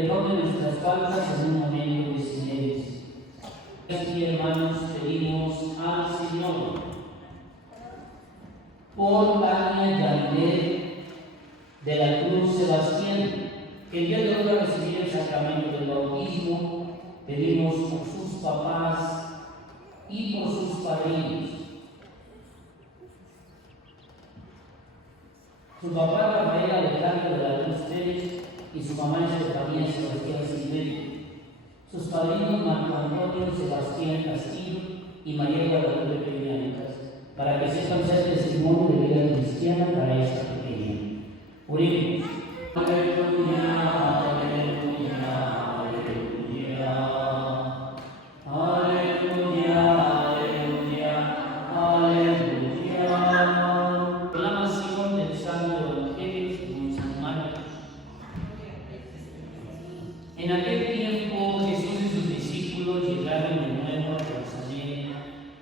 perdone nuestras faltas en un momento de silencio. Así, hermanos, pedimos al Señor por Tania Yandel de la Cruz Sebastián, que el día de hoy va a recibir el sacramento del bautismo. Pedimos por sus papás y por sus padrinos. Su papá Rafael Alejandro de la Cruz Pérez y su mamá Estefanía Sebastián Silverio. Sus padrinos Marco Antonio Sebastián Castillo y María Guadalupe Peñancas, para que sepan ser testimonio de vida cristiana para esta pequeña. Oremos. Aleluya, aleluya, aleluya. Aleluya, aleluya, aleluya. Proclamación del Santo Evangelio según San Marcos. En aquel tiempo Jesús y sus discípulos llegaron de nuevo a Jerusalén,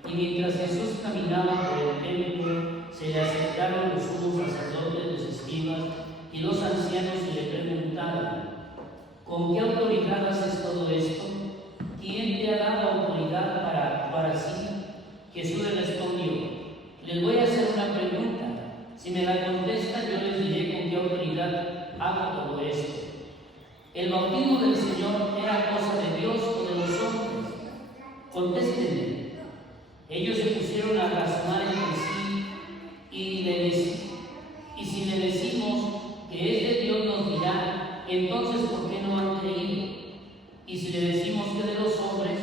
y mientras Jesús caminaba por el templo, se le acercaron los sumos sacerdotes, los escribas y los ancianos y le preguntaron: ¿con qué autoridad haces todo esto? ¿Quién te ha dado autoridad para actuar así? Jesús le respondió: les voy a hacer una pregunta. Si me la contestan, yo les diré con qué autoridad hago todo esto. ¿El bautismo del Señor era cosa de Dios o de los hombres? Contéstenme. Ellos se pusieron a razonar entre sí y si le decimos que es de Dios, nos dirá: entonces ¿por qué no han creído? Y si le decimos que de los hombres,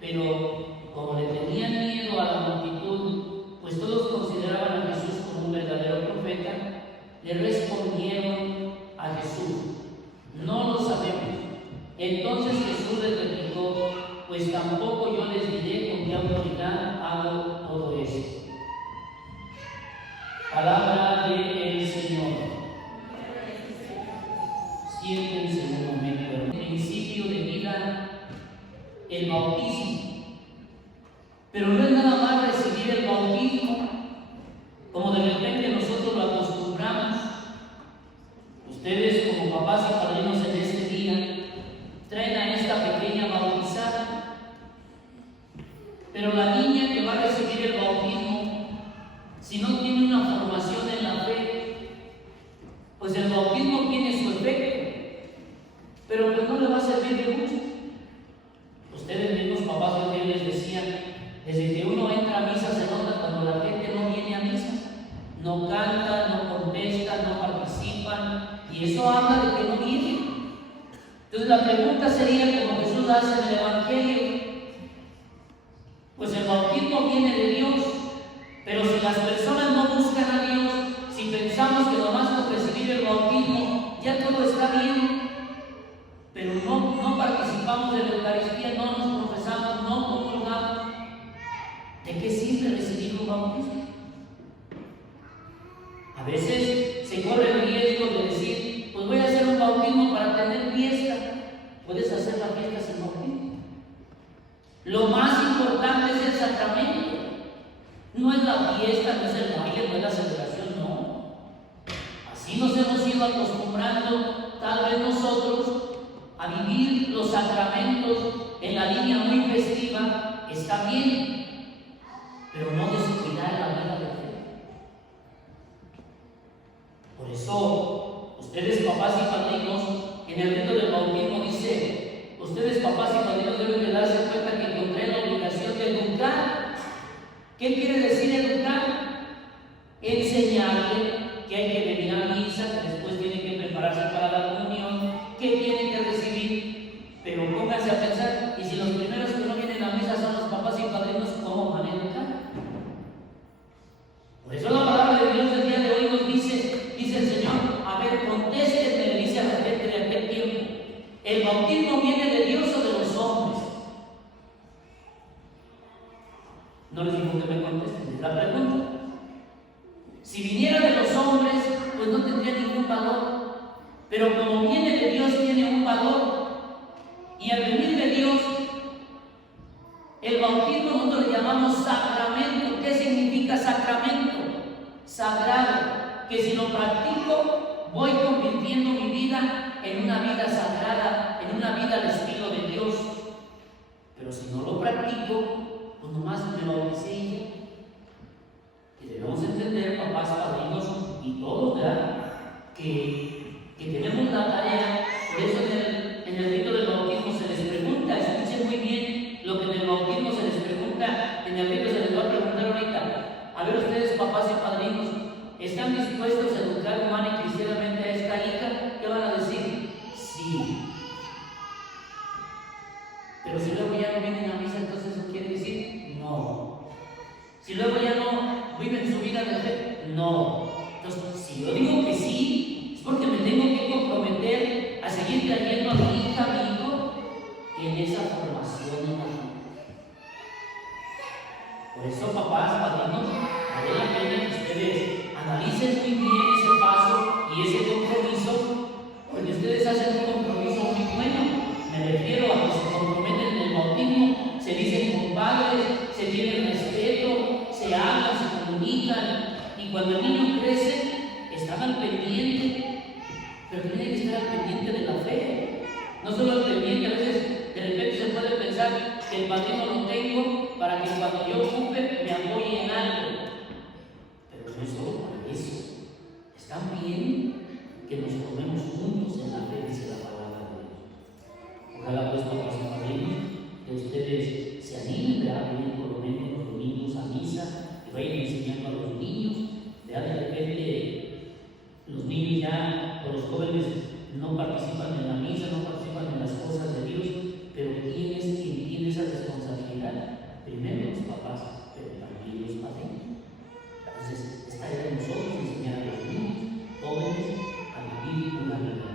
pero como le tenían miedo a la multitud, pues todos consideraban a Jesús como un verdadero profeta, le respondieron a Jesús: no lo sabemos. Entonces Jesús les replicó: pues tampoco yo les diré con qué autoridad hago todo esto. Palabra del Señor. Siéntense un momento. El principio de vida, el bautismo. Pero no es nada más recibir el bautismo como de repente nosotros lo acostumbramos. Ustedes, como papás y padrinos en este día, traen a esta pequeña bautizada. Pero la niña que va a recibir el bautismo, si no tiene una formación en la fe, pues el bautismo tiene su efecto, pero pues no le va a servir de mucho. Ustedes mismos, papás, yo les decía, desde que uno entra a misa se nota cuando la gente no viene a misa, no canta, no contesta, no participan, y eso habla de que no viene. Entonces la pregunta sería, como Jesús hace en el Evangelio: pues el bautismo viene de Dios, pero si las personas no buscan a Dios, si pensamos que nomás con recibir el bautismo ya todo está bien, pero no participamos de la Eucaristía, no nos profesamos, no comulgamos, ¿de qué sirve recibir un bautismo? A veces se corre el riesgo de decir: pues voy a hacer un bautismo para tener fiesta. Puedes hacer la fiesta sin bautismo. Lo más importante es el sacramento. No es la fiesta, no es el baile, no es la celebración, no. Así nos hemos ido acostumbrando, tal vez nosotros, a vivir los sacramentos en la línea muy festiva. Está bien, pero no descuidar la vida de fe. Por eso, ustedes, papás y padrinos, en el rito del bautismo dice: ustedes, papás y padrinos, deben de darse cuenta que encontré la obligación de educar. ¿Qué quiere decir educar? Enseñarle que hay que venir a misa, que después tiene que prepararse para la comunión, que tiene que recibir. Pero pónganse a pensar, y si los primeros que no vienen a misa son los papás y padrinos, ¿cómo van a educar? Por eso la palabra de Dios del día de hoy nos dice el Señor: a ver, contéstenme, le dice a la gente de aquel tiempo, ¿el bautismo viene de Dios o de los hombres? No les digo que me contesten, es la pregunta. Si viniera de los hombres, pues no tendría ningún valor. Pero como viene de Dios, tiene un valor. Y al venir de Dios, el bautismo nosotros le llamamos sacramento. ¿Qué significa sacramento? Sagrado. Que si lo practico, voy convirtiendo mi vida en una vida sagrada, en una vida al estilo de Dios. Pero si no lo practico, pues nomás me bauticé y ya. Y debemos entender, papás, padrinos y todos, ¿verdad? Que tenemos la tarea. Por eso en el rito del bautismo se les pregunta, escuchen muy bien lo que en el bautismo se les pregunta, en el rito se les va a preguntar ahorita. A ver ustedes, papás y padrinos, ¿están dispuestos a educar humana y cristianamente a esta hija? ¿Qué van a decir? Sí. Pero si luego ya no vienen a misa, entonces ¿eso quiere decir? No. Si luego ya no viven su vida de fe, no. Entonces, si yo digo que sí, es porque me tengo que comprometer a seguir trayendo a mi hija, a mi hijo, en esa formación en la vida. Por eso, papás, padrinos, vale la pena que ustedes analicen muy bien ese paso y ese compromiso, porque ustedes hacen un compromiso muy bueno. Me refiero a que se comprometen en el bautismo, se dicen compadres, se tienen respeto, se hablan, se comunican, y cuando el niño crece, están al pendiente, pero tienen que estar al pendiente de la fe. No solo al pendiente, a veces de repente se puede pensar que el padrino lo tengo para que cuando yo ocupe me apoye en algo. Pero no es solo para eso. Está bien que nos formemos juntos en la fe, dice la palabra de Dios. Ojalá pues, papás y padrinos, que ustedes se animen a venir por lo menos los domingos a misa, que vayan enseñando a los niños. De repente los niños ya, o los jóvenes, no participan en la misa, no participan en las cosas de Dios, pero ¿quién es quien tiene esa responsabilidad? Primero los papás, pero también los padrinos. Entonces, está de nosotros enseñar a los niños, jóvenes, a vivir una vida.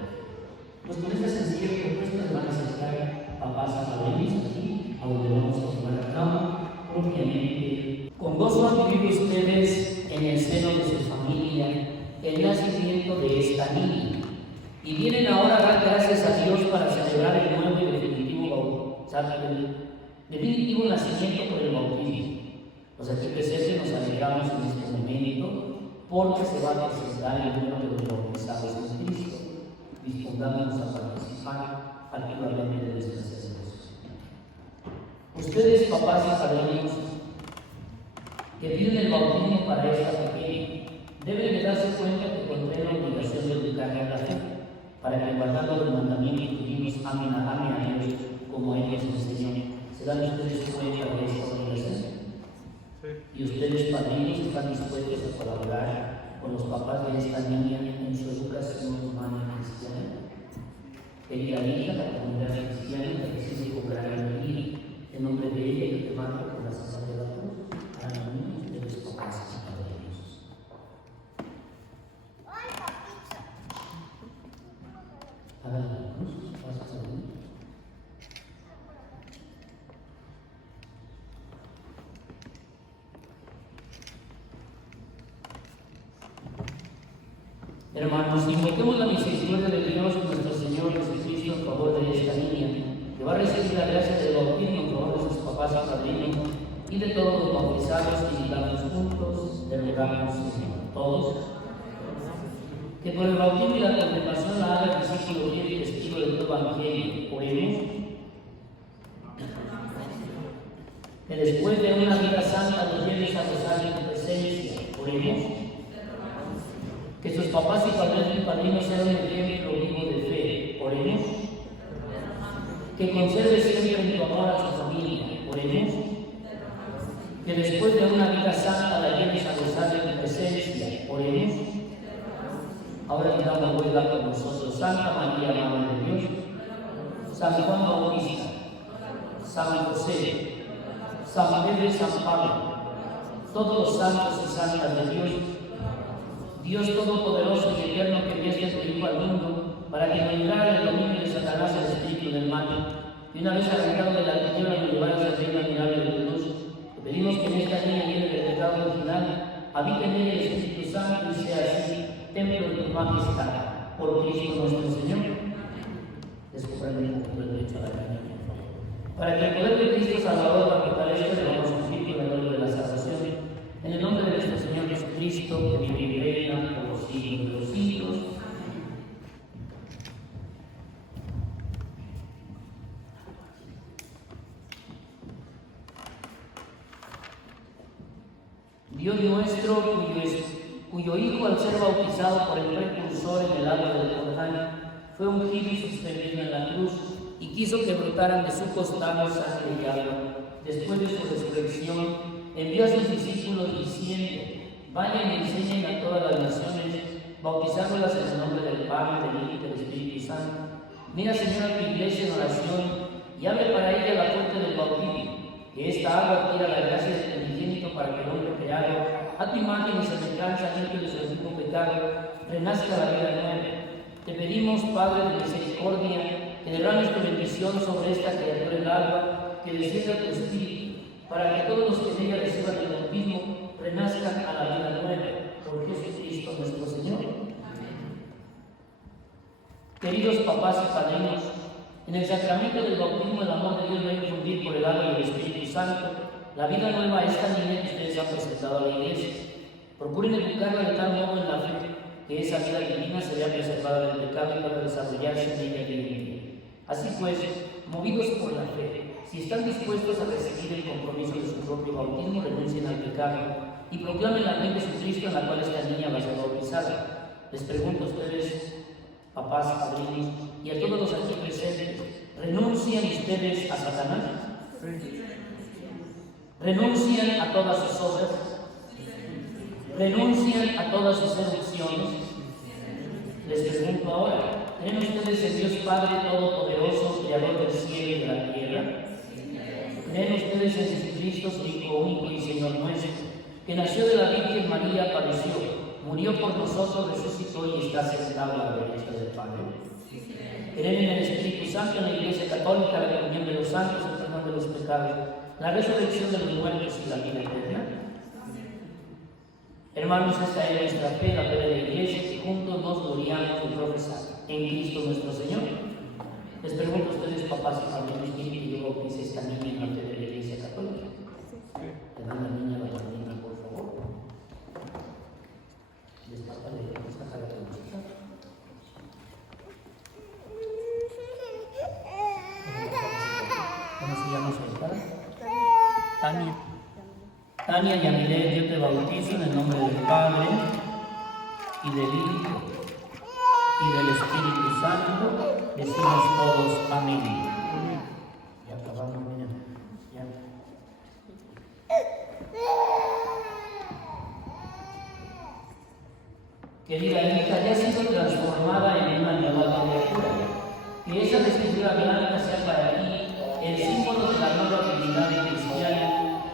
Pues con esta sencilla propuesta les van a acercar papás a padrinos aquí, a donde vamos a llevar a cabo propiamente. Con gozo han vivido ustedes en el seno de su familia el nacimiento de esta niña. Y vienen ahora a dar gracias a Dios para celebrar el nuevo y definitivo nacimiento por el bautismo. Los aquí presentes nos alegramos en este momento porque se va a presentar el número de los bautizados en Cristo. Dispongámonos a participar activamente de nuestra celebración. Ustedes, papás y padrinos, que piden el bautismo para esta pequeña, deben de darse cuenta que contraen la obligación de educarla en la fe, para que guardando los mandamientos divinos amen a Dios como Él les enseñó. ¿Se dan ustedes cuenta de esta obligación? Sí. Y ustedes, padrinos, están dispuestos a colaborar con los papás de esta niña en su educación humana y cristiana. Querida hija, la comunidad cristiana te decide cobrar el día. En nombre de ella yo te mando con la Santa de la Cruz a los niños de los papás y padrinos. Hagan la cruz, pasas a mí. Hermanos, invoquemos la misericordia de Dios, nuestro Señor Jesucristo, en favor de esta niña, que va a recibir la gracia del bautismo en favor de sus papás y padrinos y de todos los bautizados, y digamos juntos, le rogamos, Señor, todos, que por el bautismo y la contemplación la haga discípulo fiel y testigo de tu evangelio. Oremos. Que después de una vida santa los lleves a gozar en tu presencia. Oremos. Que sus papás y padrinos sean un ejemplo vivo de fe. Oremos. Que conserve siempre en tu amor a su familia. Oremos. Que después de una vida santa la lleves a gozar de tu presencia. Oremos. Ahora digamos, ruega con nosotros, Santa María, Madre de Dios, San Juan Bautista, San José, San Pedro y San Pablo, todos los santos y santas de Dios, Dios Todopoderoso y Eterno, que enviaste a tu Hijo al mundo para que nos librara del dominio de Satanás, el espíritu del mal, y una vez arrancado de la tiniebla nos llevaras al reino admirable de tu luz. Te pedimos que en esta niña llene del pecado original habite en ella el Espíritu Santo y sea así templo de tu majestad, por Cristo nuestro Señor. Descubrirme un poco el derecho a la caña, para que el poder de Cristo Salvador la fortalezca de los espíritus en el nombre de la salvación, en el nombre de nuestro Señor Jesucristo, que vive y reina por los siglos de los siglos. Dios nuestro, cuyo Hijo al ser bautizado por el precursor en el agua del Jordán, fue ungido y suspendido en la cruz, y quiso que brotaran de su costado sangre y agua. Después de su resurrección, envió a sus discípulos diciendo: vayan y enseñen a todas las naciones, bautizándolas en el nombre del Padre, del Hijo y del Espíritu Santo. Mira, Señor, a tu iglesia en oración y abre para ella la fuente del bautismo, que esta agua adquiera la gracia de tu unigénito para que el hombre creado, a tu imagen y semejanza, limpio de su antiguo pecado, renazca la vida nueva. Te pedimos, Padre de misericordia, que derrames tu bendición sobre esta criatura del agua, que descienda tu espíritu, para que todos los que en ella reciban el bautismo renazcan a la vida nueva, por Jesucristo nuestro Señor. Queridos papás y padrinos, en el sacramento del bautismo el amor de Dios va a infundir por el agua y el Espíritu Santo la vida nueva a esta niña que ustedes han presentado a la iglesia. Procuren educarla de tal modo en la fe que esa vida divina se vea preservada del pecado y pueda desarrollarse en ella divinamente. Así pues, movidos por la fe, si están dispuestos a recibir el compromiso de su propio bautismo, renuncien al pecado y proclamen la fe de Jesucristo en la cual esta niña va a ser bautizada. Les pregunto a ustedes, papás, padrinos, y a todos los aquí presentes, ¿renuncian ustedes a Satanás? ¿Renuncian a todas sus obras? ¿Renuncian a todas sus seducciones? Les pregunto ahora, ¿creen ustedes en Dios Padre Todopoderoso, Creador del cielo y de la tierra? ¿Creen ustedes en Jesucristo, su Hijo único y Señor nuestro, que nació de la Virgen María, padeció, murió por nosotros, resucitó y está sentado a la derecha del Padre? ¿Creen en el Espíritu Santo, en la Iglesia Católica, la comunión de los santos, el perdón de los pecados, la resurrección de los muertos y la vida eterna? Hermanos, esta es nuestra fe, la fe de la Iglesia, que juntos nos gloriamos de profesar en Cristo nuestro Señor. Les pregunto a ustedes, papás y padrinos, ¿quién pidió bautice esta niña en la fe de la Iglesia Católica? Le dan a la niña la padrina, por favor. Les pasa de sacar la música. ¿Cómo se llama su padre? Tania. Tania Yamile, yo te bautizo en el nombre del Padre, y del Hijo, y del Espíritu Santo. Decimos todos amén. Ya acabamos, niña. Ya. Querida hija, ya ha sido transformada en una nueva criatura. Que esa vestidura blanca sea para ti el símbolo de la nueva habilidad cristiana.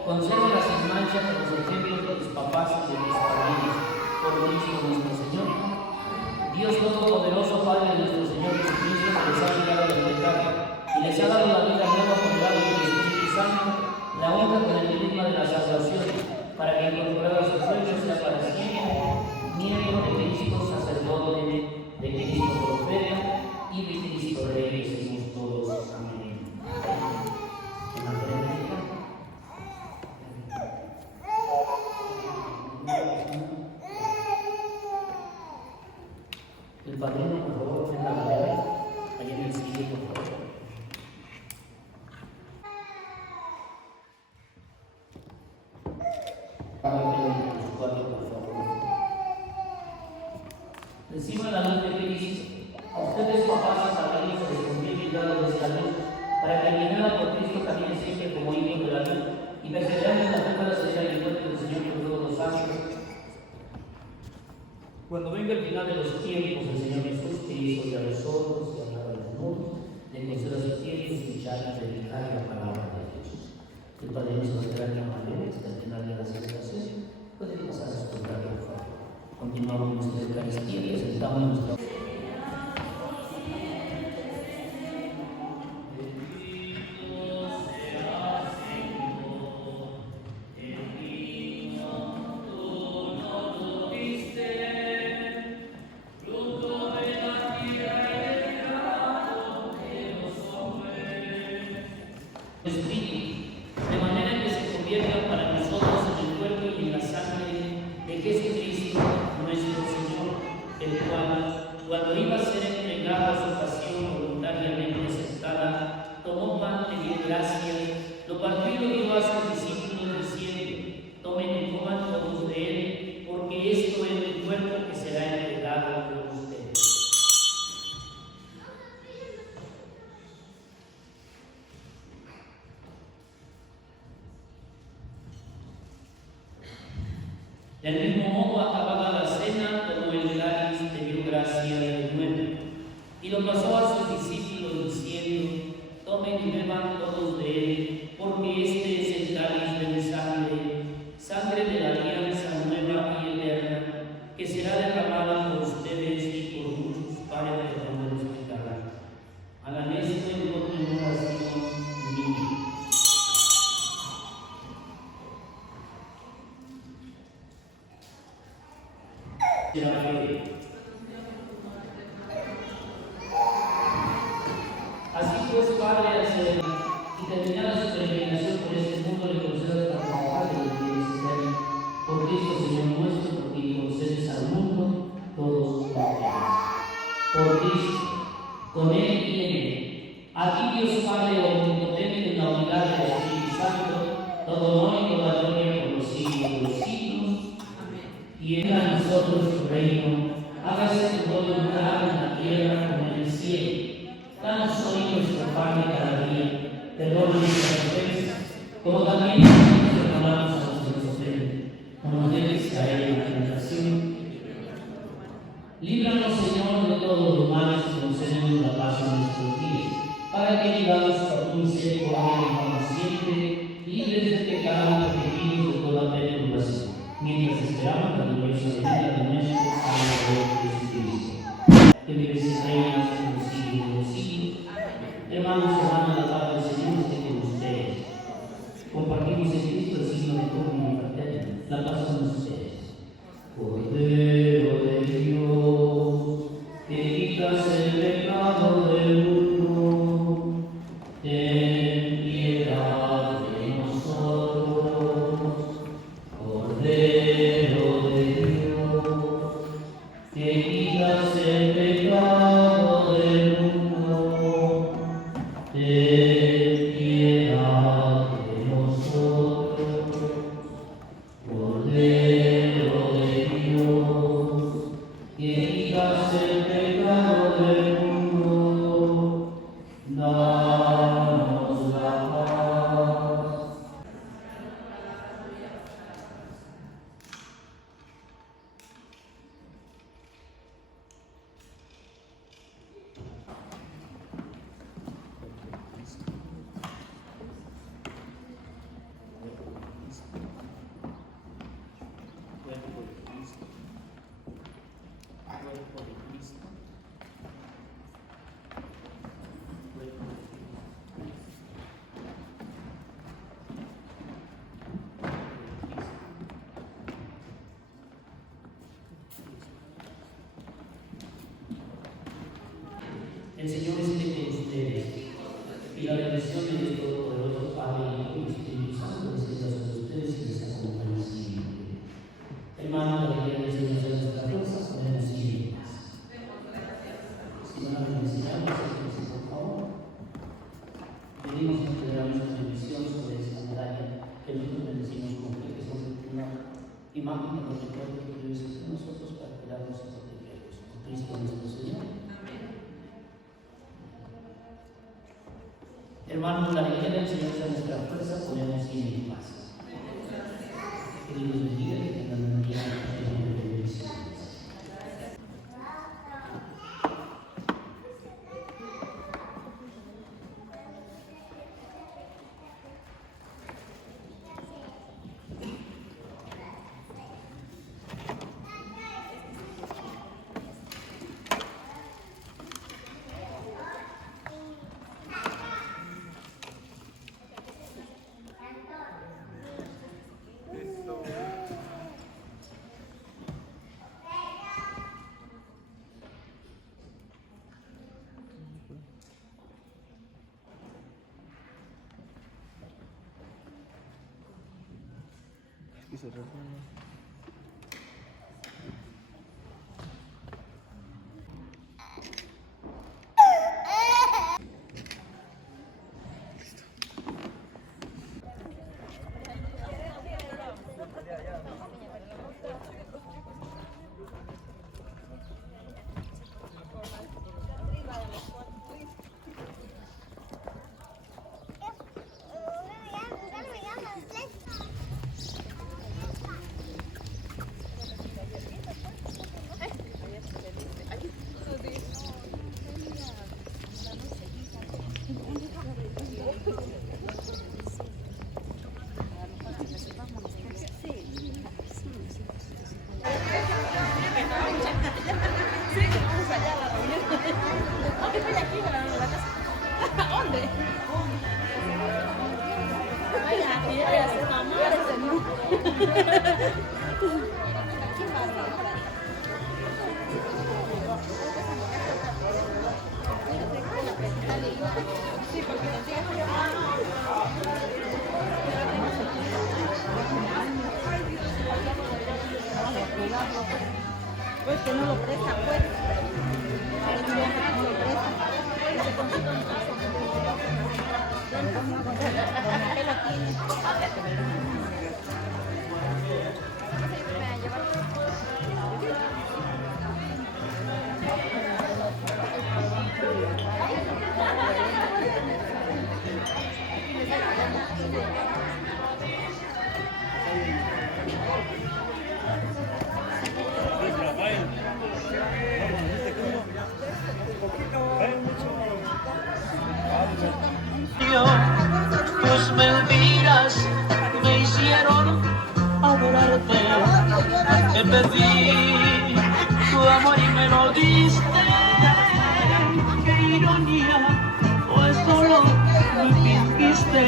Conserva sin mancha con los ejemplos de tus papás y de tus padrinos, por Cristo nuestro Señor. Dios Todopoderoso, Padre de nuestro Señor Jesucristo, que les ha librado del pecado y les ha dado la vida nueva por el agua del Espíritu Santo, la honra con el enigma de la salvación, para que incorporado a su cuerpo sea para siempre miembro de Cristo, sacerdote, de Cristo profeta y de Cristo Rey. Decimos todos amén. En la frente. El padrino, por favor, venga a la vera, allá en el sitio, por favor. Por favor. Encima de la luz de Cristo, a ustedes, papás y padrinos, se les conviene cuidado de esta luz, para que eliminada por Cristo camine siempre como hijos de la luz y perseverando en la fe para salir al encuentro del Señor con todos los ángeles. Cuando venga el final de los tiempos, el Señor Jesús, que hizo a los sordos y hablaba a los mudos, le conceda a sus tiempos escuchar y predicar la palabra de Dios. El Padre nos concederá la manera hasta el final de la celebración. Puede pasar a escuchar, por favor. Continuamos nuestra Eucaristía y presentamos nuestra. De manera que se convierta para nosotros en el cuerpo y en la sangre de Jesucristo nuestro Señor, el cual, Del mismo modo, acabada la cena, tomó el cáliz, te dio gracia de nuevo, y lo pasó a sus discípulos diciendo: tomen y beban todos de él, porque este es el cáliz de mi sangre, sangre de la alianza nueva y eterna, que será derramada por ustedes y por muchos para el perdón de los pecados. Hagan esto en conmemoración mía. Así pues, Padre, al ser y terminada su peregrinación por este mundo, le concedas participar de lo que quieres hacer. Por Cristo, Señor nuestro, porque le concedes al mundo todos los bienes. Por Cristo, con Él y en Él. A ti, Dios Padre omnipotente, en la unidad del Espíritu Santo, todo honor y toda gloria por los siglos de los siglos. Amén. Y venga a nosotros tu reino. Hágase tu voluntad en la tierra como en el cielo. Danos hoy nuestro pan de cada día. Perdona nuestras ofensas, como también nosotros perdonamos a los que nos ofenden. No nos dejes caer en la tentación. Líbranos, Señor, de todos los males y concédenos la paz en nuestros días, para que vivamos por tu misericordia y para siempre, libres del pecado y protegidos de toda perturbación, mientras esperamos la gloriosa venida de nuestro Salvador Jesucristo. Que vives y reinas en los siglos de los siglos. Hermanos, hermanas, la paz del Señor esté con ustedes. Compartimos en Cristo el signo de comunión fraterna. La paz con ustedes. Cordero de Dios, que quitas el pecado del mundo, ten piedad de nosotros. Cordero de Dios, que quitas el pecado del mundo, ten piedad de nosotros. Cordero de Dios, que quitas el pecado del mundo, danos la paz. El Señor esté con ustedes, y la bendición de Dios Todopoderoso, Padre, Hijo y Espíritu Santo, descienda sobre ustedes y les acompañe siempre. Hermanos, la alegría del Señor sea nuestra fuerza, podemos ir en paz. Si no la bendecirán, sí, por favor. Pedimos que damos una bendición sobre esta medalla, que nosotros bendecimos con fe, que son una imagen de los recuerdos que Dios hace a nosotros para cuidarnos y protegernos. Por Cristo nuestro Señor. Hermanos, la alegría del Señor sea nuestra fuerza, podemos ir en paz. Que Dios los bendiga y que tengan un día lleno de bendiciones. Mira, se enamora ese mundo. Pues que no lo presta, pues. No lo presta. ¿Qué lo tiene? Tus mentiras me hicieron adorarte. Te pedí tu amor y me lo diste. Qué ironía, pues solo me fingiste.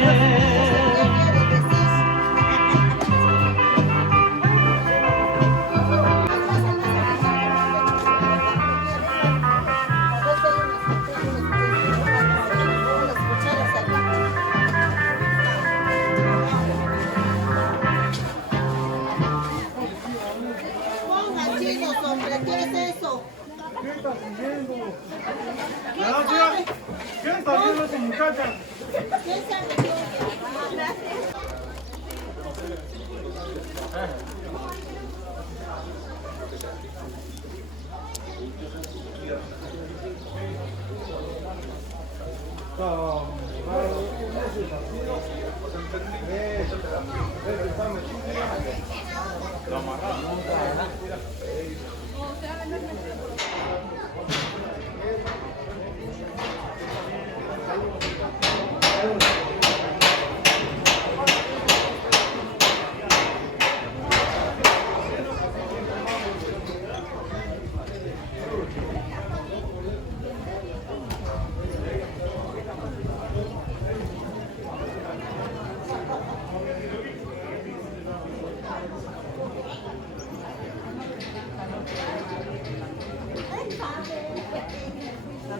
¿Qué es eso? ¿Qué está haciendo? ¿Qué está haciendo esa muchacha? ¿Quién sabe?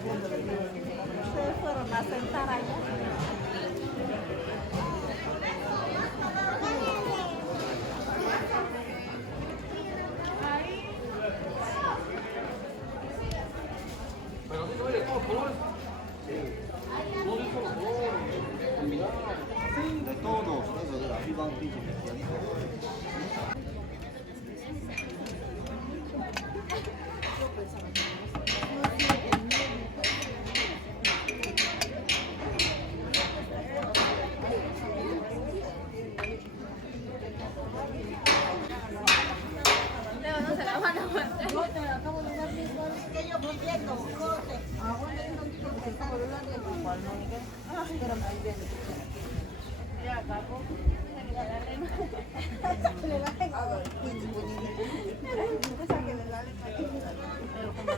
Se fueron a sentar allá. Sí, de todos. Arriba un pinche mezcladito. Leo, no se la van a aguantar. Yo te acabo de dar mis manos. Que yo voy viendo, corte. Ahora no digo que estamos hablando de cuál no. Pero ahí viene. Ya acabó. Ya la rema. Le la tengo. Esa que le da pero como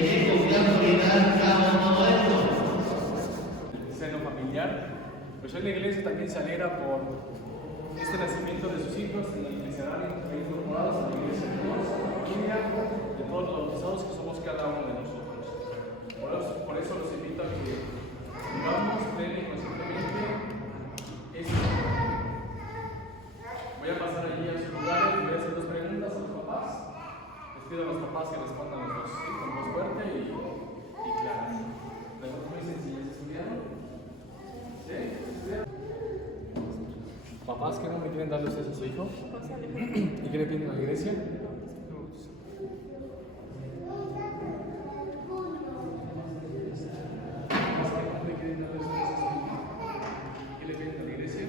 tiene con qué autoridad cada uno de esto. El seno familiar. Pues hoy la iglesia también se alegra por este nacimiento de sus hijos y que serán incorporados a la iglesia de Dios, a la familia, de todos los bautizados que somos cada uno de nosotros. Por eso los invito a que vivamos plena y conscientemente esto. Voy a pasar allí a sus lugares y voy a hacer dos preguntas a los papás. Les pido a los papás que respondan los dos con voz fuerte y clara. Preguntas muy sencillas. ¿Estudiaron? ¿Sí? ¿Estudiaron? Papás, ¿qué nombre quieren darle ustedes a su hijo? ¿Y qué le piden a la iglesia? ¿Qué le piden a la iglesia?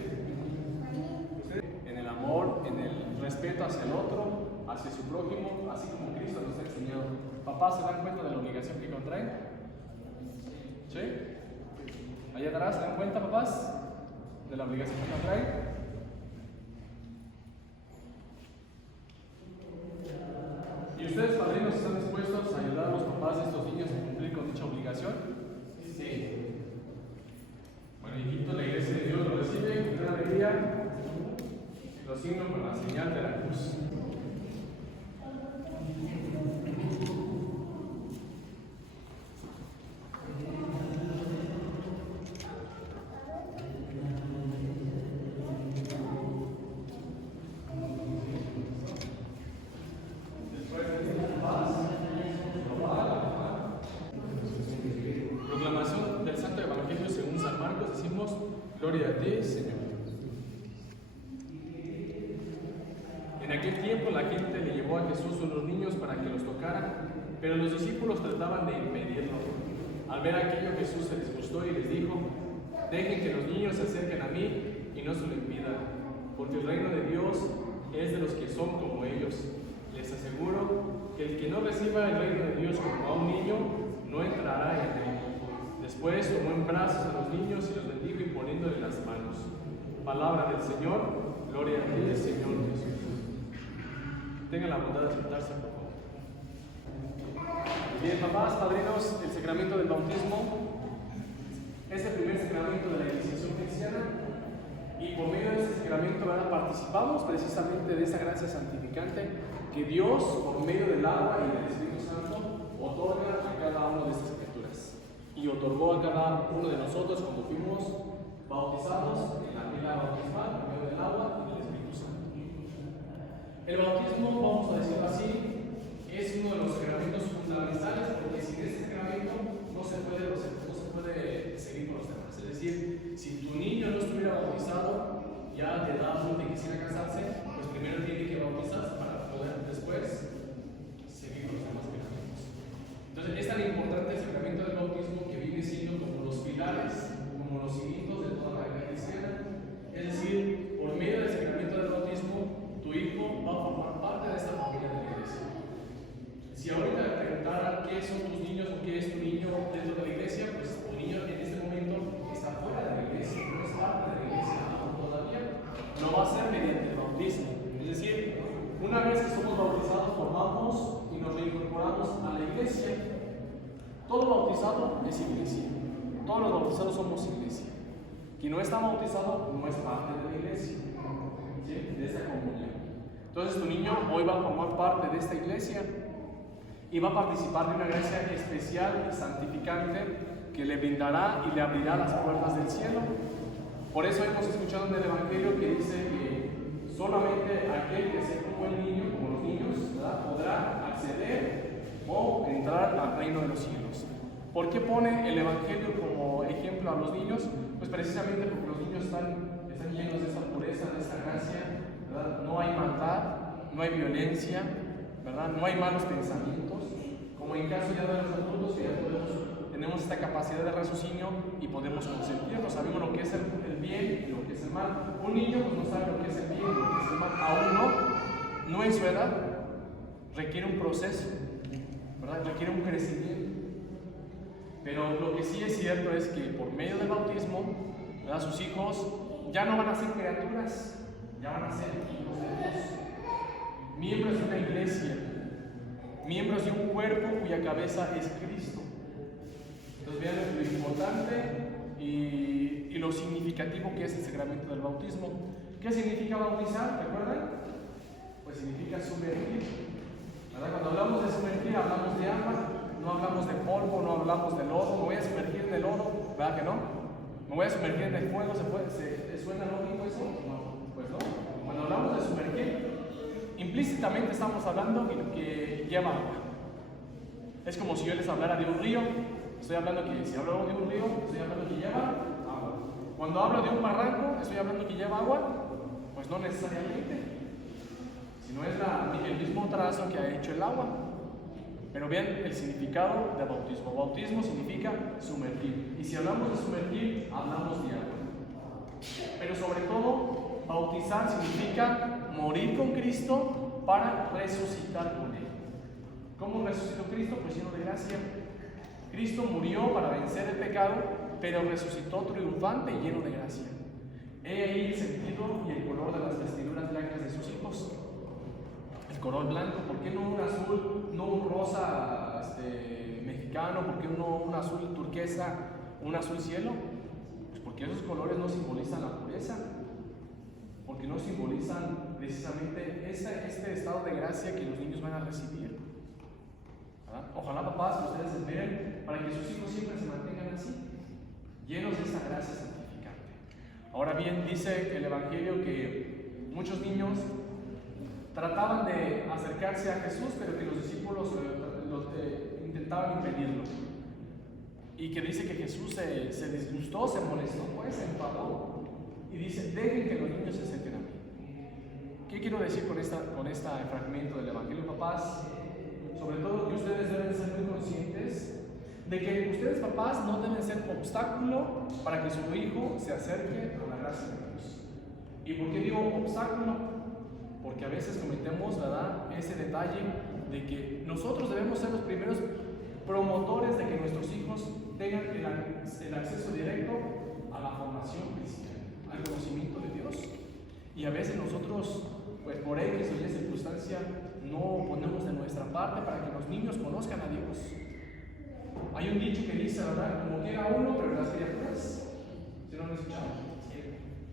En el amor, en el respeto hacia el otro, hacia su prójimo, así como Cristo nos ha enseñado. ¿Papás se dan cuenta de la obligación que contraen? ¿Sí? Allá atrás, ¿se dan cuenta, papás, de la obligación que contraen? ¿Y ustedes, padrinos, están dispuestos a ayudar a los papás de estos niños a cumplir con dicha obligación? Sí. Bueno, hijito, la iglesia de Dios lo recibe con gran alegría. Lo signo con la señal de la cruz. Proclamación del Santo Evangelio según San Marcos, decimos: Gloria a ti, Señor. En aquel tiempo la gente le llevó a Jesús unos niños para que los tocara, pero los discípulos trataban de impedirlo. Al ver aquello, Jesús se disgustó y les dijo: dejen que los niños se acerquen a mí y no se lo impidan, porque el reino de Dios es de los que son como ellos. Les aseguro que el que no reciba el reino de Dios como a un niño, no entrará en él. Después tomó en brazos a los niños y los bendijo imponiéndole las manos. Palabra del Señor. Gloria a ti, Señor Jesús. Tengan la bondad de sentarse, por favor. Bien, papás, padrinos, el sacramento del bautismo es el primer sacramento de la iniciación cristiana y por medio de este sacramento participamos precisamente de esa gracia santificante que Dios, por medio del agua y del Espíritu Santo, otorga a cada una de estas criaturas y otorgó a cada uno de nosotros cuando fuimos bautizados en la pila bautismal por medio del agua y del Espíritu Santo. El bautismo, vamos a decirlo así, es uno de los sacramentos fundamentales porque sin este sacramento no se puede seguir con los demás. Es decir, si tu niño no estuviera bautizado ya de edad adulta y quisiera casarse, pues primero tiene que bautizarse para poder después seguir con los demás sacramentos. Entonces es tan importante el sacramento del bautismo que viene siendo como los pilares, como los cimientos de toda la vida cristiana. Es decir, por medio del sacramento del bautismo, tu hijo va a formar parte de esta familia de la iglesia. Si ahorita le preguntara qué son tus niños o qué es tu niño dentro de la iglesia, pues tu niño en este momento está fuera de la iglesia, no es parte de la iglesia aún todavía. No va a ser mediante el bautismo. Es decir, una vez que somos bautizados, formamos y nos reincorporamos a la iglesia. Todo bautizado es iglesia. Todos los bautizados somos iglesia. Quien no está bautizado no es parte de la iglesia, ¿sí? De esa comunión. Entonces tu niño hoy va a formar parte de esta iglesia y va a participar de una gracia especial y santificante que le brindará y le abrirá las puertas del cielo. Por eso hemos escuchado en el Evangelio que dice que solamente aquel que sea como el niño, como los niños, ¿verdad?, podrá acceder o entrar al reino de los cielos. ¿Por qué pone el Evangelio como ejemplo a los niños? Pues precisamente porque los niños están llenos de esa pureza, de esa gracia, ¿verdad? No hay maldad, no hay violencia, ¿verdad? No hay malos pensamientos, como en caso ya de los adultos que ya tenemos esta capacidad de raciocinio y podemos consentirnos, sabemos lo que es el bien y lo que es el mal. Un niño pues no sabe lo que es el bien y lo que es el mal, aún no en su edad, requiere un proceso, ¿verdad? Requiere un crecimiento. Pero lo que sí es cierto es que por medio del bautismo, ¿verdad?, sus hijos ya no van a ser criaturas, ya van a ser hijos de Dios, miembros de una iglesia, miembros de un cuerpo cuya cabeza es Cristo. Entonces vean lo importante y lo significativo que es el sacramento del bautismo. ¿Qué significa bautizar? ¿Recuerdan? Pues significa sumergir. ¿Verdad? Cuando hablamos de sumergir, hablamos de agua, no hablamos de polvo, no hablamos de lodo. Me voy a sumergir en el lodo, ¿verdad que no? Me voy a sumergir en el fuego, ¿suena lógico eso? No, pues no. Cuando hablamos de sumergir, implícitamente estamos hablando que lleva agua. Es como si yo les hablara de un río. Estoy hablando que, si hablo de un río, estoy hablando que lleva agua. Cuando hablo de un barranco, estoy hablando que lleva agua. Pues no necesariamente, sino es el mismo trazo que ha hecho el agua. Pero vean el significado de bautismo. Bautismo significa sumergir. Y si hablamos de sumergir, hablamos de agua. Pero sobre todo, bautizar significa morir con Cristo para resucitar con Él. ¿Cómo resucitó Cristo? Pues lleno de gracia. Cristo murió para vencer el pecado, pero resucitó triunfante y lleno de gracia. He ahí el sentido y el color de las vestiduras blancas de sus hijos. El color blanco, ¿por qué no un azul, no un rosa mexicano? ¿Por qué no un azul turquesa, un azul cielo? Pues porque esos colores no simbolizan la pureza, porque no simbolizan precisamente este estado de gracia que los niños van a recibir. ¿Verdad? Ojalá, papás, que ustedes esperen para que sus hijos siempre se mantengan así, llenos de esa gracia santificante. Ahora bien, dice el Evangelio que muchos niños trataban de acercarse a Jesús, pero que los discípulos intentaban impedirlo. Y que dice que Jesús se disgustó, se molestó, pues, se enfadó. Y dice, dejen que los niños se acerquen a mí. ¿Qué quiero decir con este fragmento del Evangelio, papás? Sobre todo que ustedes deben ser muy conscientes de que ustedes, papás, no deben ser obstáculo para que su hijo se acerque a la gracia de Dios. ¿Y por qué digo obstáculo? Porque a veces cometemos, ¿verdad?, ese detalle de que nosotros debemos ser los primeros promotores de que nuestros hijos tengan el acceso directo a la formación cristiana, al conocimiento de Dios. Y a veces nosotros, pues por X o Y circunstancia, no ponemos de nuestra parte para que los niños conozcan a Dios. Hay un dicho que dice, ¿verdad?, como quiera uno, pero las criaturas, ¿sí no lo han escuchado?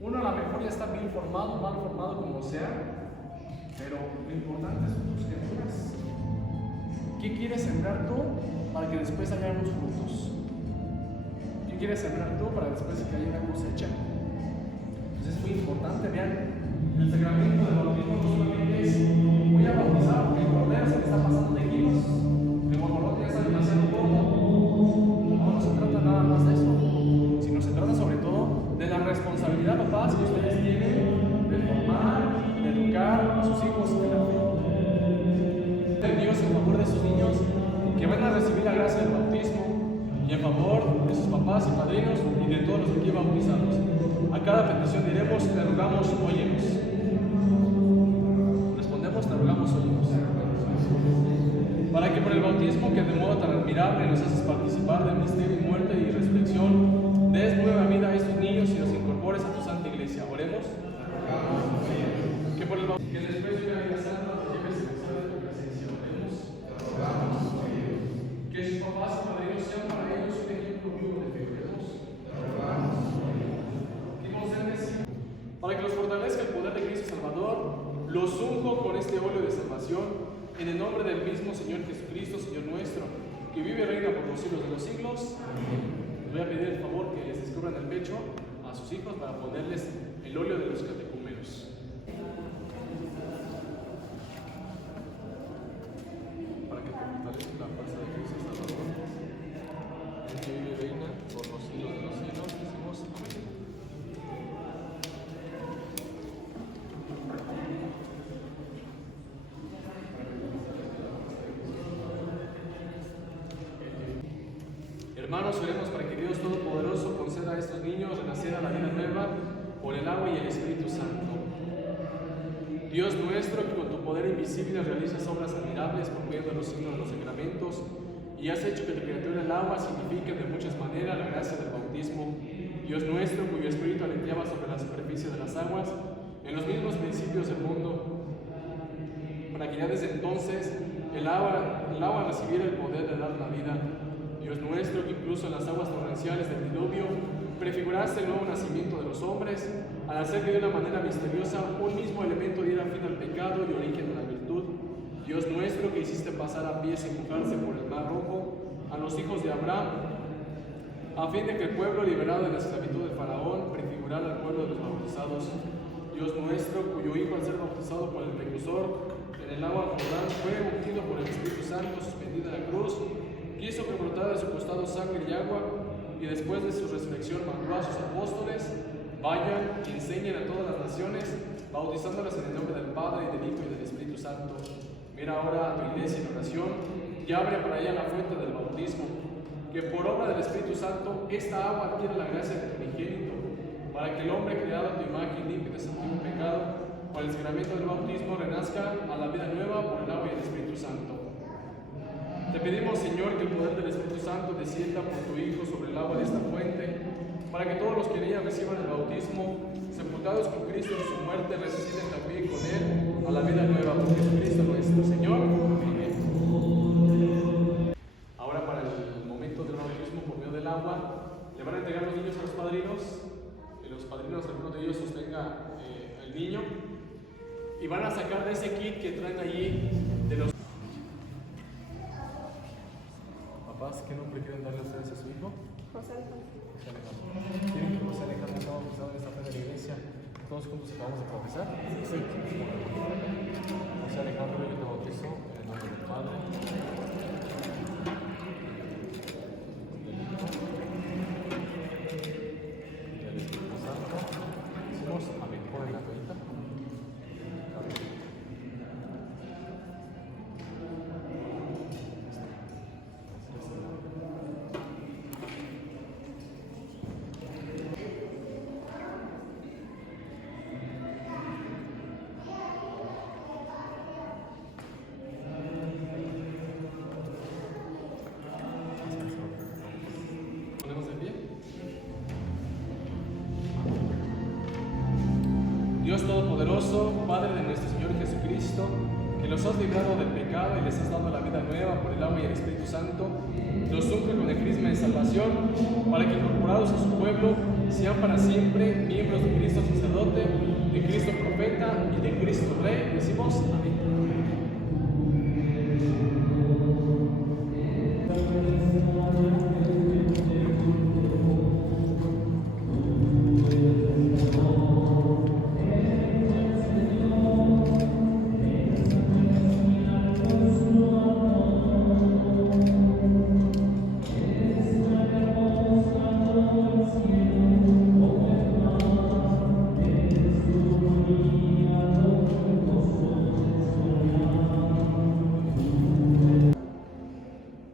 Uno a lo mejor ya está bien formado, mal formado, como sea, pero lo importante son tus criaturas. ¿Qué quieres sembrar tú para que después haya unos frutos? ¿Qué quieres sembrar tú para después que haya una cosecha? Entonces es muy importante, vean, el sacramento del bautismo no solamente es voy a bautizar porque el cordero se me está pasando de kilos, el guajolote ya está demasiado poco. No se trata nada más de eso, sino se trata sobre todo de la responsabilidad, papás, que ustedes tienen de formar, de educar a sus hijos en la fe. De Dios en favor de sus niños que van a recibir la gracia del bautismo y en favor de sus papás y padrinos y de todos los que aquí bautizados. A cada petición diremos, te rogamos, óyenos. Respondemos, te rogamos, óyenos. Para que por el bautismo que de modo tan admirable nos haces participar del misterio y muerte y resurrección, des nueva vida a estos niños y los incorpores a tu santa iglesia. Oremos. Que por el bautismo, que después de una vida santa te lleves el examen de tu presencia. Oremos. Que sus papás y padrinos sean para ellos un ejemplo vivo de fe. Oremos. Que concederles para que los fortalezca el poder de Cristo Salvador, los unjo con este óleo de salvación. En el nombre del mismo Señor Jesucristo, Señor nuestro, que vive y reina por los siglos de los siglos. Les voy a pedir el favor que les descubran el pecho a sus hijos para ponerles el óleo de los catecúmenos. Para que te fortalezca la fuerza de Cristo Salvador, que vive y reina por los siglos de los siglos. Decimos amén. Hermanos, oremos para que Dios Todopoderoso conceda a estos niños renacer a la vida nueva por el agua y el Espíritu Santo. Dios nuestro, que con tu poder invisible realizas obras admirables por medio de los signos de los sacramentos y has hecho que tu criatura el agua signifique de muchas maneras la gracia del bautismo. Dios nuestro, cuyo Espíritu aleteaba sobre la superficie de las aguas en los mismos principios del mundo, para que ya desde entonces el agua recibiera el poder de dar la vida. Dios nuestro, que incluso en las aguas torrenciales del diluvio prefiguraste el nuevo nacimiento de los hombres, al hacer que de una manera misteriosa un mismo elemento diera fin al pecado y origen de la virtud. Dios nuestro, que hiciste pasar a pies y empujarse por el mar rojo a los hijos de Abraham, a fin de que el pueblo liberado de la esclavitud de Faraón prefigurara al pueblo de los bautizados. Dios nuestro, cuyo Hijo al ser bautizado por el precursor en el agua Jordán fue ungido por el Espíritu Santo, suspendido en la cruz, quiso que brotara de su costado sangre y agua, y después de su resurrección mandó a sus apóstoles: vayan y enseñen a todas las naciones, bautizándolas en el nombre del Padre, y del Hijo, y del Espíritu Santo. Mira ahora a tu iglesia en oración y abre para ella la fuente del bautismo, que por obra del Espíritu Santo esta agua adquiera la gracia de tu unigénito, para que el hombre creado a tu imagen, limpio de su antiguo pecado, por el sacramento del bautismo renazca a la vida nueva por el agua y el Espíritu Santo. Te pedimos, Señor, que el poder del Espíritu Santo descienda por tu Hijo sobre el agua de esta fuente, para que todos los que en ella reciban el bautismo, sepultados con Cristo en su muerte, resuciten también con Él a la vida nueva por Jesucristo nuestro Señor. Amén. Ahora, para el momento del bautismo por medio del agua, le van a entregar los niños a los padrinos, y los padrinos, alguno de ellos sostenga el niño, y van a sacar de ese kit que traen allí de los papás. ¿Qué nombre quieren darle ustedes a su hijo? José Alejandro. José Alejandro. ¿Quieren que José Alejandro estaba bautizado en esta fe de la iglesia? ¿Todos juntos acabamos de bautizar? Sí. José Alejandro, yo te bautizo en el nombre del Padre, del Hijo y del Espíritu Santo. Decimos amén. Ponen la colita. ¿Ponemos de pie? Dios Todopoderoso, Padre de nuestro Señor Jesucristo, que los has librado del pecado y les has dado la vida nueva por el agua y el Espíritu Santo, los unge con el crisma de salvación, para que incorporados a su pueblo sean para siempre miembros de Cristo sacerdote, de Cristo profeta y de Cristo Rey. Decimos amén.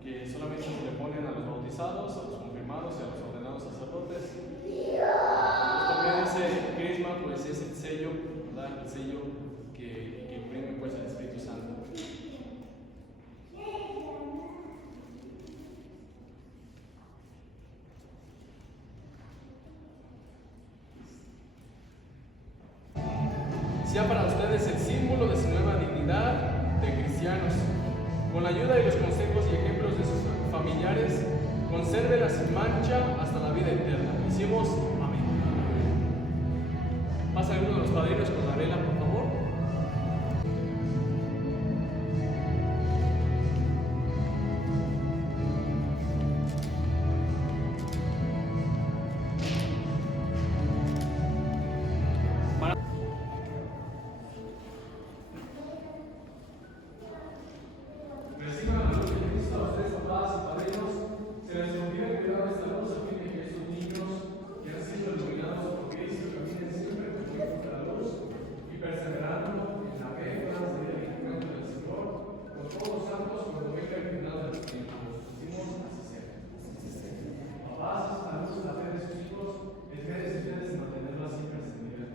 Que solamente se le ponen a los bautizados, a los confirmados y a los ordenados sacerdotes. Pues también ese crisma pues es el sello, ¿verdad? El sello que imprime pues el Espíritu Santo. Sea para ustedes el símbolo de su nueva dignidad de cristianos. Con la ayuda y los consejos y ejemplos de sus familiares, consérvela sin mancha hasta la vida eterna. Decimos amén. Pasa alguno de los padrinos con la vela, por favor. Reciban la luz de Cristo a ustedes, papás y padrinos. Se les confía cuidar esta luz a fin de que estos niños que han sido iluminados por Cristo caminen siempre con Cristo de la luz y perseverando en la fe y ganas de ir al encuentro del Señor con todos los santos cuando venga el final de los tiempos. Decimos así sea. Papás, a luz de la fe de sus hijos, esperen ustedes en mantenerla siempre encendida.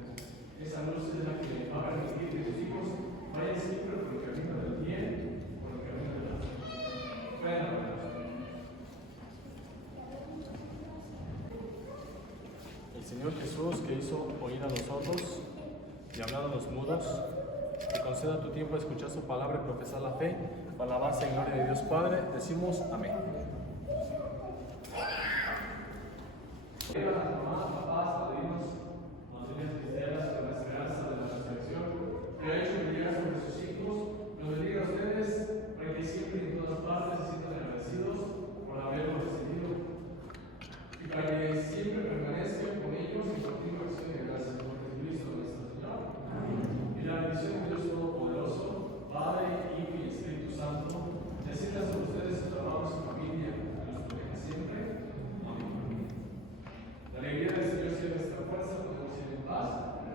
Esa luz es la que va a permitir que sus hijos vayan siempre por el camino del bien. El Señor Jesús, que hizo oír a los sordos y hablar a los mudos, y conceda tu tiempo a escuchar su palabra y profesar la fe, para la alabanza y gloria de Dios Padre. Decimos amén. Las mamás, papás, padrinos, familias cristianas, con la esperanza de la resurrección que ha hecho brillar sobre sus hijos, los bendiga a ustedes para que siempre y en todas partes se sientan agradecidos por haberlos recibido y para que siempre permanezcan con ellos en continua acción de gracias por Jesucristo nuestro Señor. Y la bendición de Dios Todopoderoso, Padre, Hijo y Espíritu Santo, descienda sobre ustedes, su trabajo, su familia, y los proteja siempre. Amén. La alegría del Señor sea nuestra fuerza, podemos ir en paz.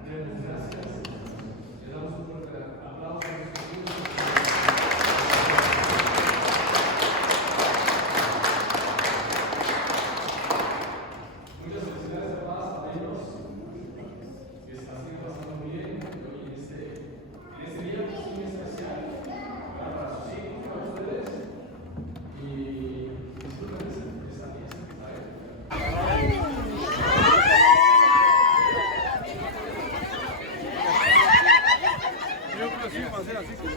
Demos gracias. Le damos un fuerte aplauso a nuestros amigos. Muchas felicidades de paz a ellos que están pasando bien hoy en este día muy especial para sus hijos, para ustedes, y disfruten de esta fiesta que traen. Yo creo que sí, va a ser así como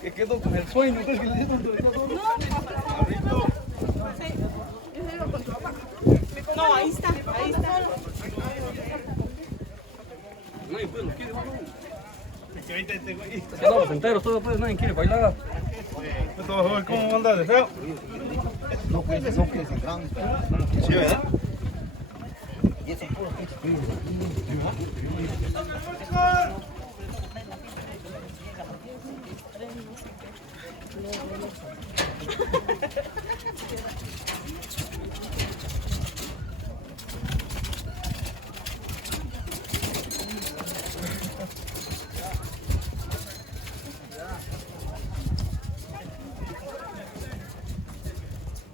Que quedó con el sueño, ¿crees que le dieron No, ahí está, ahí está. Quedamos enteros, todos pues nadie quiere bailar. ¿Cómo anda de feo? No pienses en grande. Sí, ¿verdad? Y eso puro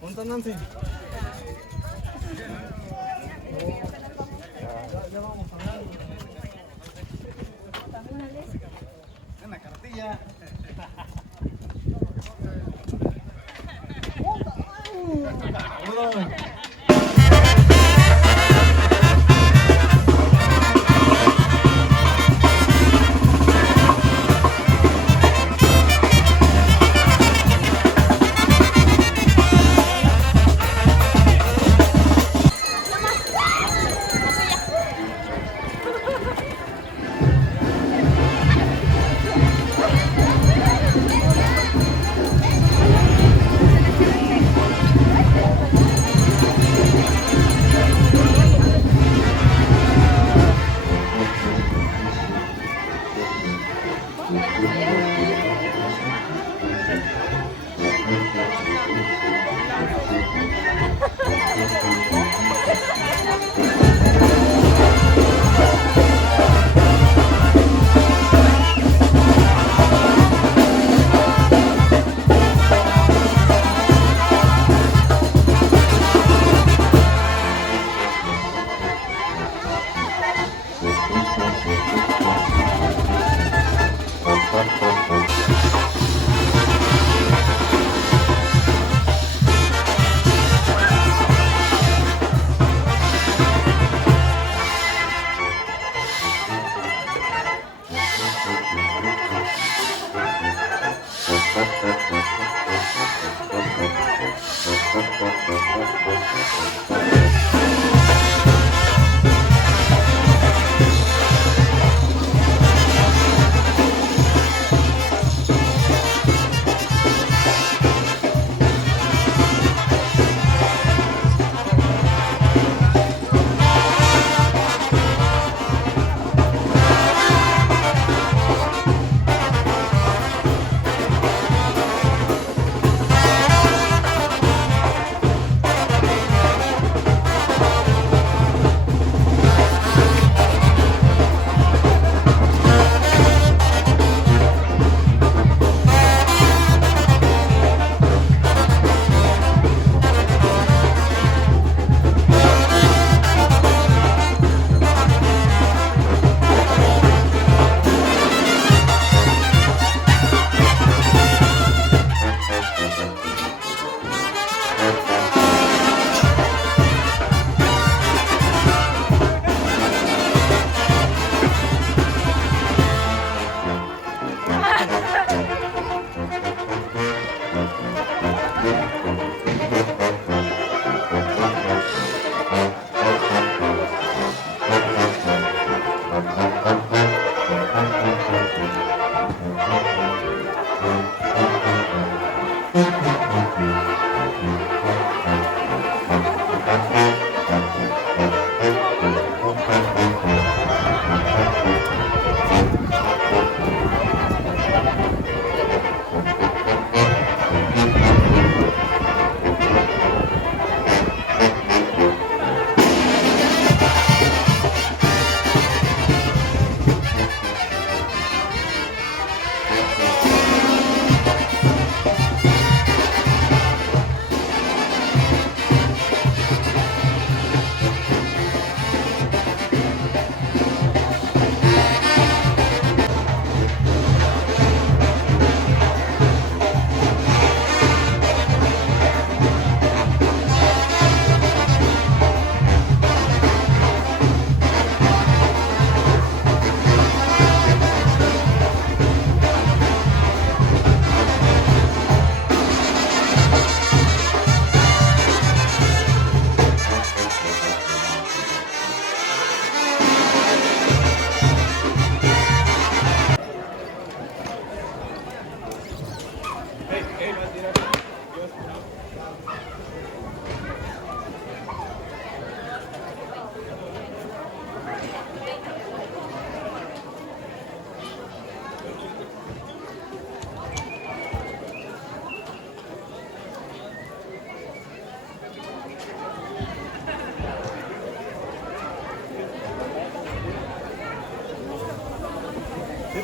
¿Dónde está Nancy? Ya vamos a hablar. En la cartilla.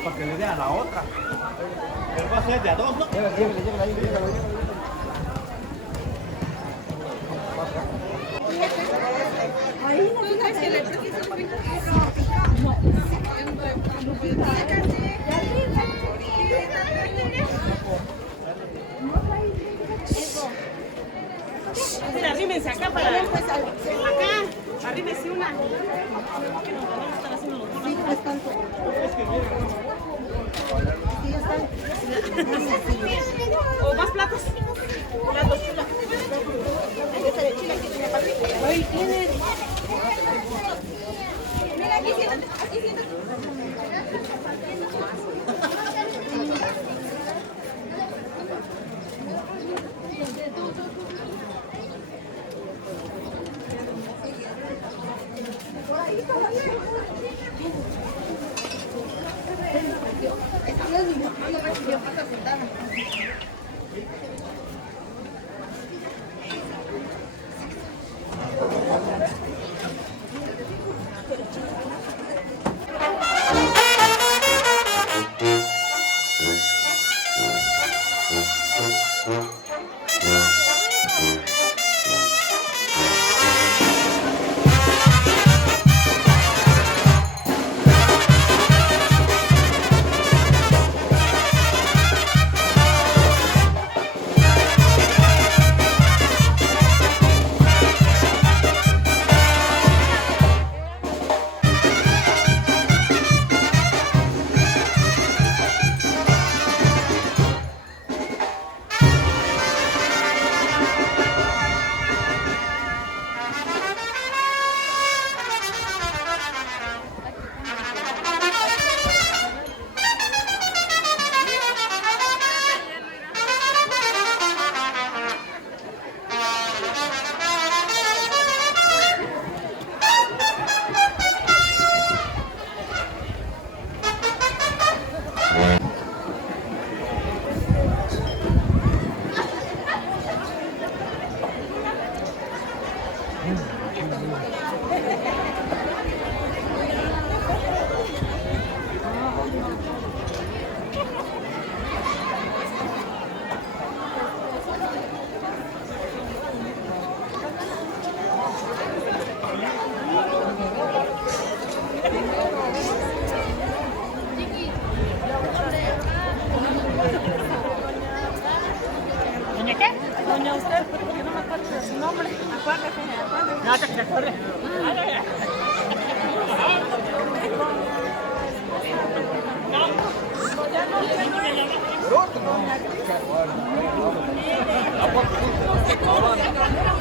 para que le dé a la otra. Pero va a ser de a dos, ¿no? Llévele ahí, Ahí no digas que le precisas Mira, arrímense acá para acá. Arrímense una. Que no están haciendo los Sí, no es tanto. Sí, ya están. ¿O más platos? Platos, chula. Esa de chila que tiene papi. Ahí tiene. Mira, aquí siéntate. Aquí siéntate. ¿Doña qué? Doña usted, porque no me acuerdo de su nombre. Acuérdese, acuérdese. No, te acuerdes. No.